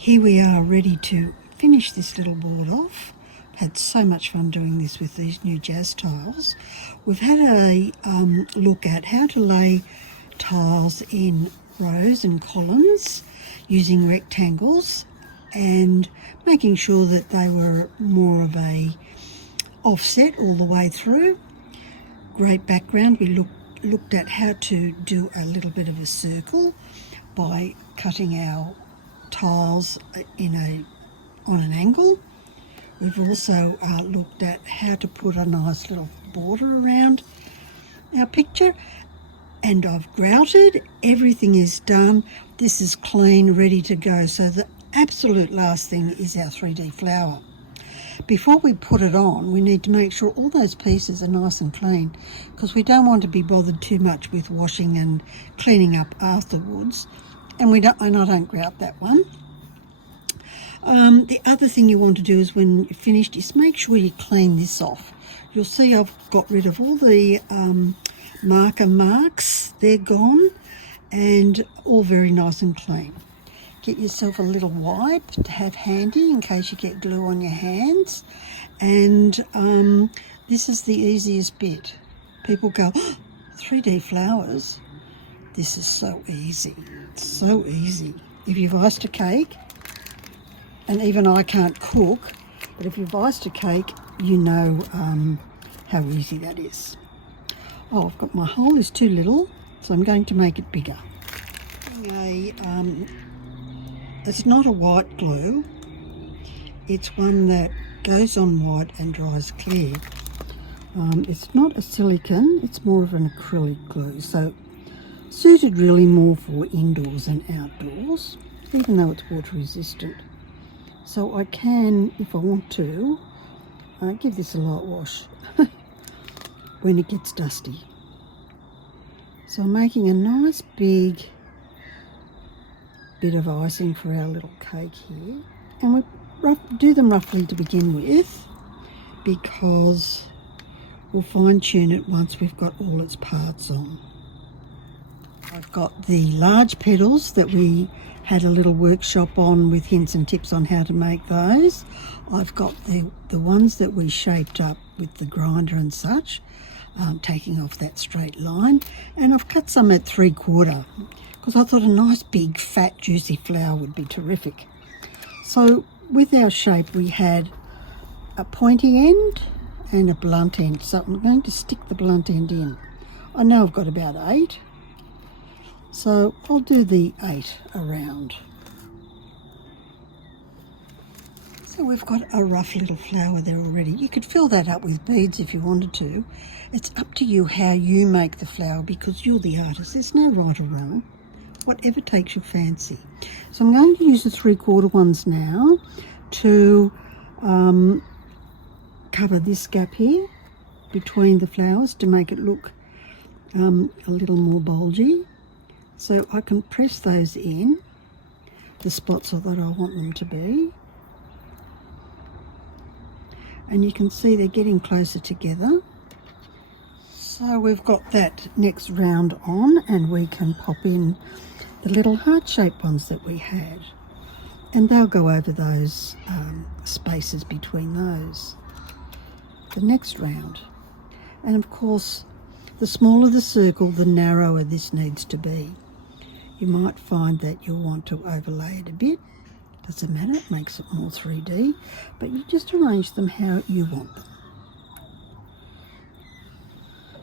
Here we are ready to finish this little board off. Had so much fun doing this with these new jazz tiles. We've had a look at how to lay tiles in rows and columns using rectangles and making sure that they were more of a offset all the way through. Great background. We looked at how to do a little bit of a circle by cutting our tiles on an angle. We've also looked at how to put a nice little border around our picture, and I've grouted. Everything is done. This is clean, ready to go. So the absolute last thing is our 3D flower. Before we put it on, we need to make sure all those pieces are nice and clean, because we don't want to be bothered too much with washing and cleaning up afterwards. And I don't grout that one. The other thing you want to do is when you're finished is make sure you clean this off. You'll see I've got rid of all the marker marks. They're gone and all very nice and clean. Get yourself a little wipe to have handy in case you get glue on your hands. And this is the easiest bit. People go, oh, 3D flowers. This is so easy, so easy. If you've iced a cake, and even I can't cook, but if you've iced a cake, you know how easy that is. Oh, I've got my hole is too little, so I'm going to make it bigger. It's not a white glue, it's one that goes on white and dries clear. It's not a silicone, it's more of an acrylic glue, so suited really more for indoors and outdoors, even though it's water resistant. So I can, if I want to, give this a light wash when it gets dusty. So I'm making a nice big bit of icing for our little cake here. And we do them roughly to begin with, because we'll fine tune it once we've got all its parts on. I've got the large petals that we had a little workshop on with hints and tips on how to make those. I've got the ones that we shaped up with the grinder and such, taking off that straight line. And I've cut some at 3/4 because I thought a nice big fat juicy flower would be terrific. So with our shape we had a pointy end and a blunt end. So I'm going to stick the blunt end in. I know I've got about 8. So I'll do the 8 around. So we've got a rough little flower there already. You could fill that up with beads if you wanted to. It's up to you how you make the flower, because you're the artist. There's no right or wrong. Whatever takes your fancy. So I'm going to use the 3/4 ones now to cover this gap here between the flowers to make it look a little more bulgy. So I can press those in, the spots that I want them to be. And you can see they're getting closer together. So we've got that next round on, and we can pop in the little heart-shaped ones that we had. And they'll go over those spaces between those. The next round. And of course, the smaller the circle, the narrower this needs to be. You might find that you'll want to overlay it a bit. Doesn't matter, it makes it more 3D, but you just arrange them how you want them.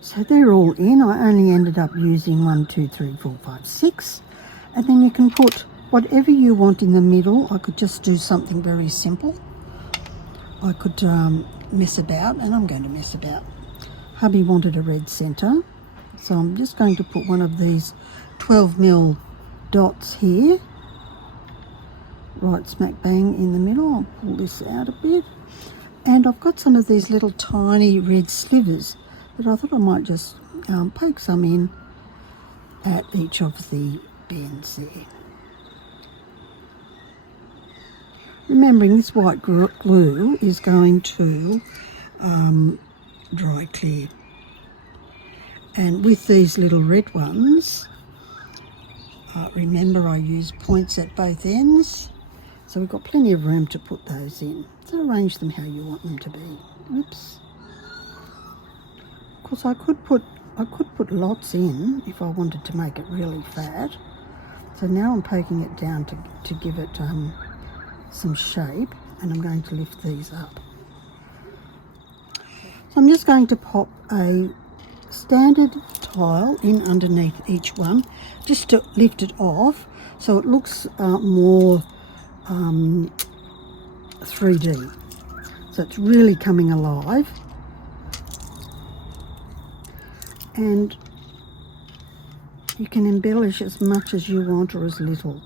So they're all in. I only ended up using 1, 2, 3, 4, 5, 6. And then you can put whatever you want in the middle. I could just do something very simple. I could mess about, and I'm going to mess about. Hubby wanted a red centre, so I'm just going to put one of these 12mm dots here, right smack bang in the middle. I'll pull this out a bit, and I've got some of these little tiny red slivers that I thought I might just poke some in at each of the bends there. Remembering this white glue is going to dry clear, and with these little red ones, remember I use points at both ends So we've got plenty of room to put those in. So arrange them how you want them to be. Oops. Of course, I could put lots in if I wanted to make it really fat. So now I'm poking it down to give it some shape, and I'm going to lift these up. So I'm just going to pop a standard tile in underneath each one, just to lift it off so it looks more 3D. So it's really coming alive. And you can embellish as much as you want or as little.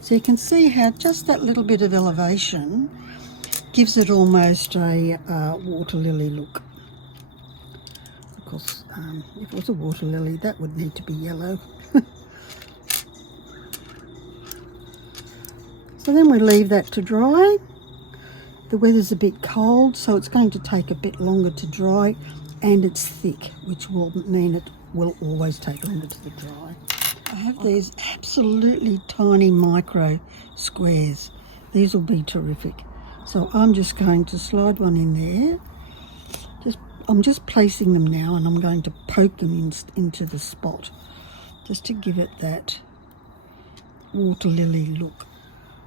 So you can see how just that little bit of elevation gives it almost a water lily look. Of course, if it was a water lily, that would need to be yellow. So then we leave that to dry. The weather's a bit cold, so it's going to take a bit longer to dry, and it's thick, which will mean it will always take longer to dry. I have these absolutely tiny micro squares. These will be terrific. So I'm just going to slide one in there. I'm just placing them now, and I'm going to poke them into the spot just to give it that water lily look.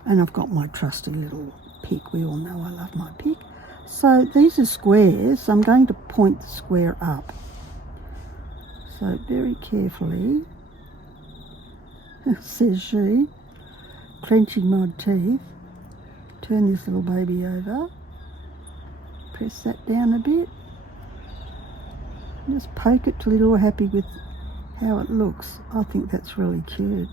And I've got my trusty little pick. We all know I love my pick. So these are squares, so I'm going to point the square up. So very carefully, says she, clenching my teeth, turn this little baby over, press that down a bit, and just poke it till you're all happy with how it looks. I think that's really cute.